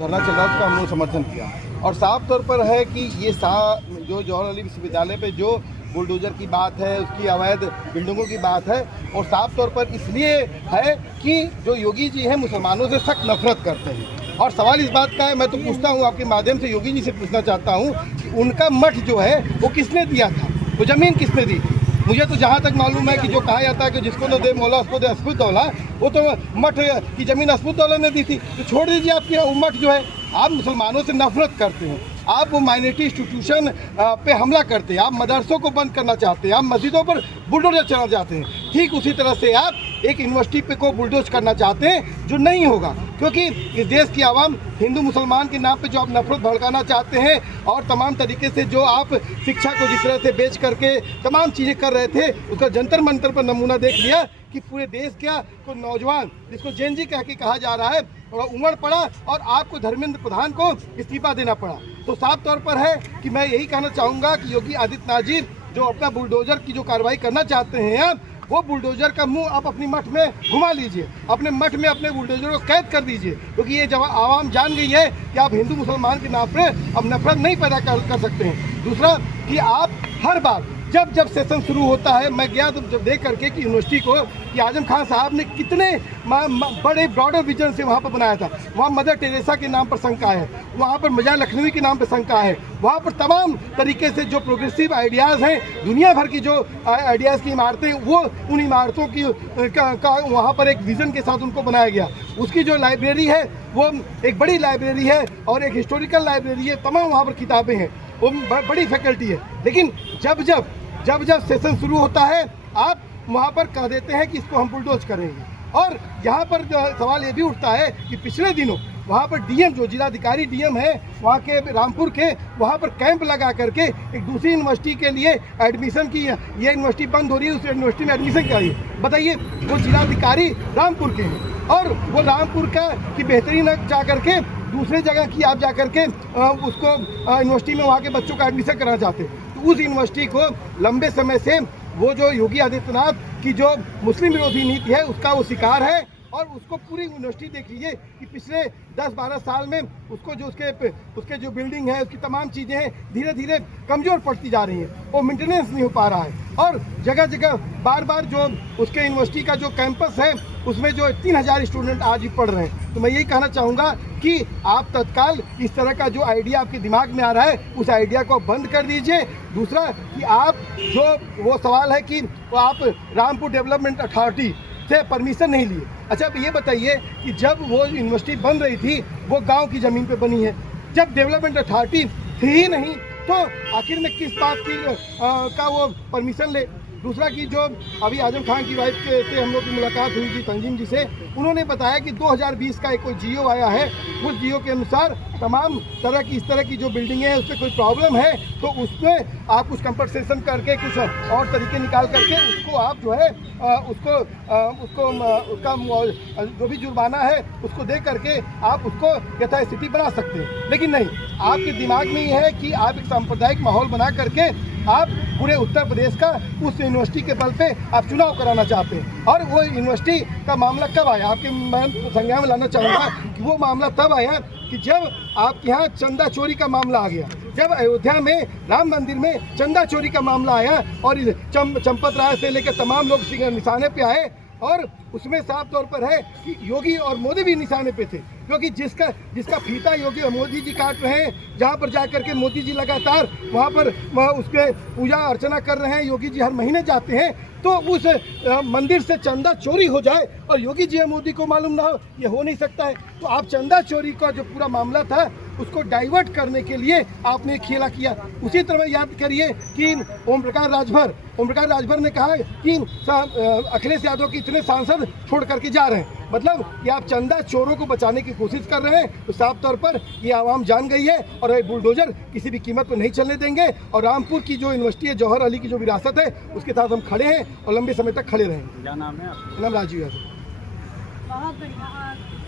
धरना चल रहा है उसका हम लोग समर्थन किया और साफ तौर पर है कि ये जो जवाहर अली विश्वविद्यालय पे जो बुलडोजर की बात है, उसकी अवैध बिल्डिंगों की बात है और साफ तौर पर इसलिए है कि जो योगी जी हैं मुसलमानों से सख्त नफरत करते हैं। और सवाल इस बात का है, मैं तो पूछता हूँ आपके माध्यम से योगी जी से पूछना चाहता हूँ कि उनका मठ जो है वो किसने दिया था, वो ज़मीन किसने दी थी? मुझे तो जहाँ तक मालूम है कि जो कहा जाता है कि जिसको न दे मौला उसको दे अस्फुद्दौला, वो तो मठ की ज़मीन अस्फुद्दौला ने दी थी। तो छोड़ दीजिए, आपके वो मठ जो है, आप मुसलमानों से नफरत करते हैं, आप वो माइनॉरिटी इंस्टीट्यूशन पे हमला करते हैं, आप मदरसों को बंद करना चाहते हैं, आप मस्जिदों पर बुलडोजर चलाना चाहते हैं। ठीक उसी तरह से आप एक यूनिवर्सिटी पे को बुलडोज करना चाहते हैं, जो नहीं होगा, क्योंकि इस देश की आवाम हिंदू मुसलमान के नाम पे जो आप नफरत भड़काना चाहते हैं और तमाम तरीके से जो आप शिक्षा को जिस तरह से बेच करके तमाम चीज़ें कर रहे थे, उसका जंतर मंतर पर नमूना देख लिया कि पूरे देश का कोई नौजवान जिसको जेन जी कह के कहा जा रहा है उमड़ पड़ा और आपको धर्मेंद्र प्रधान को इस्तीफा देना पड़ा। तो साफ तौर पर है कि मैं यही कहना चाहूँगा कि योगी आदित्यनाथ जी जो अपना बुलडोजर की जो कार्रवाई करना चाहते हैं आप, वो बुलडोजर का मुंह आप अपनी मठ में घुमा लीजिए, अपने मठ में अपने बुलडोजर को कैद कर दीजिए, क्योंकि ये जब आवाम जान गई है कि आप हिंदू मुसलमान के नाम पे अब नफरत नहीं पैदा कर सकते हैं। दूसरा कि आप हर बार जब सेशन शुरू होता है, मैं गया तो जब देख करके कि यूनिवर्सिटी को कि आजम खान साहब ने कितने बड़े ब्रॉडर विजन से वहाँ पर बनाया था। वहाँ मदर टेरेसा के नाम पर शंका है, वहाँ पर मजा लखनवी के नाम पर शंका है, वहाँ पर तमाम तरीके से जो प्रोग्रेसिव आइडियाज़ हैं, दुनिया भर की जो आइडियाज़ की इमारतें, वो उन इमारतों की वहाँ पर एक विज़न के साथ उनको बनाया गया। उसकी जो लाइब्रेरी है वो एक बड़ी लाइब्रेरी है और एक हिस्टोरिकल लाइब्रेरी है, तमाम वहाँ पर किताबें हैं, वो बड़ी फैकल्टी है। लेकिन जब सेशन शुरू होता है, आप वहाँ पर कह देते हैं कि इसको हम बुलडोज करेंगे। और यहाँ पर सवाल ये भी उठता है कि पिछले दिनों वहाँ पर डीएम जो जिलाधिकारी डीएम है वहाँ के रामपुर के, वहाँ पर कैंप लगा करके एक दूसरी यूनिवर्सिटी के लिए एडमिशन की, ये यूनिवर्सिटी बंद हो रही है, उस यूनिवर्सिटी में एडमिशन कराइए। बताइए, वो जिलाधिकारी रामपुर के हैं और वो रामपुर का की बेहतरीन जा करके दूसरे जगह की आप जा करके उसको यूनिवर्सिटी में वहाँ के बच्चों का एडमिशन कराना चाहते हैं। तो उस यूनिवर्सिटी को लंबे समय से वो जो योगी आदित्यनाथ की जो मुस्लिम विरोधी नीति है उसका वो शिकार है। और उसको पूरी यूनिवर्सिटी देख लीजिए कि पिछले 10-12 साल में उसको जो उसके जो बिल्डिंग है, उसकी तमाम चीज़ें हैं, धीरे धीरे कमज़ोर पड़ती जा रही हैं, वो मेंटेनेंस नहीं हो पा रहा है। और जगह जगह बार जो उसके यूनिवर्सिटी का जो कैंपस है उसमें जो 3000 स्टूडेंट आज भी पढ़ रहे हैं। तो मैं यही कहना चाहूँगा कि आप तत्काल इस तरह का जो आइडिया आपके दिमाग में आ रहा है उस आइडिया को बंद कर दीजिए। दूसरा कि आप जो वो सवाल है कि आप रामपुर डेवलपमेंट अथॉरिटी से परमिशन नहीं लिए। अच्छा, अब ये बताइए कि जब वो यूनिवर्सिटी बन रही थी वो गांव की ज़मीन पे बनी है, जब डेवलपमेंट अथॉरिटी थी ही नहीं तो आखिर में किस बात की का वो परमिशन ले। दूसरा कि जो अभी आजम खान की वाइफ से हम लोग की मुलाकात हुई थी तंजीम जी से, उन्होंने बताया कि 2020 का एक कोई जियो आया है, उस जियो के अनुसार तमाम तरह की इस तरह की जो बिल्डिंगें हैं उसमें कोई प्रॉब्लम है तो उसमें आप कुछ कंपनसेशन करके कुछ और तरीके निकाल करके उसको आप जो है उसका जो भी जुर्माना है उसको दे करके आप उसको यथास्थिति बना सकते हैं। लेकिन नहीं, आपके दिमाग में ये है कि आप एक सांप्रदायिक माहौल बना करके आप पूरे उत्तर प्रदेश का उस यूनिवर्सिटी के बल पे आप चुनाव कराना चाहते हैं। और वो यूनिवर्सिटी का मामला कब आया, आपके मैं संज्ञान में लाना चाहूँगा कि वो मामला तब आया कि जब आपके यहाँ चंदा चोरी का मामला आ गया, जब अयोध्या में राम मंदिर में चंदा चोरी का मामला आया और चंपत राय से लेकर तमाम लोग निशाने पे आए और उसमें साफ तौर पर है कि योगी और मोदी भी निशाने पे थे, क्योंकि जिसका फीता योगी और मोदी जी काट रहे हैं, जहाँ पर जाकर के मोदी जी लगातार वहाँ पर उसके पूजा अर्चना कर रहे हैं, योगी जी हर महीने जाते हैं, तो उस मंदिर से चंदा चोरी हो जाए और योगी जी और मोदी को मालूम ना हो, ये हो नहीं सकता है। तो आप चंदा चोरी का जो पूरा मामला था उसको डाइवर्ट करने के लिए आपने खेला किया। उसी तरह याद करिए कि ओम प्रकाश राजभर ने कहा कि अखिलेश यादव के इतने सांसद छोड़ करके जा रहे हैं, मतलब कि आप चंदा चोरों को बचाने की कोशिश कर रहे हैं। तो साफ तौर पर ये आवाम जान गई है और ये बुलडोजर किसी भी कीमत पर नहीं चलने देंगे। और रामपुर की जो यूनिवर्सिटी है, जौहर अली की जो विरासत है, उसके साथ हम खड़े हैं और लंबे समय तक खड़े रहेंगे। क्या नाम है आपका? नाम राजीव यादव। बहुत बढ़िया।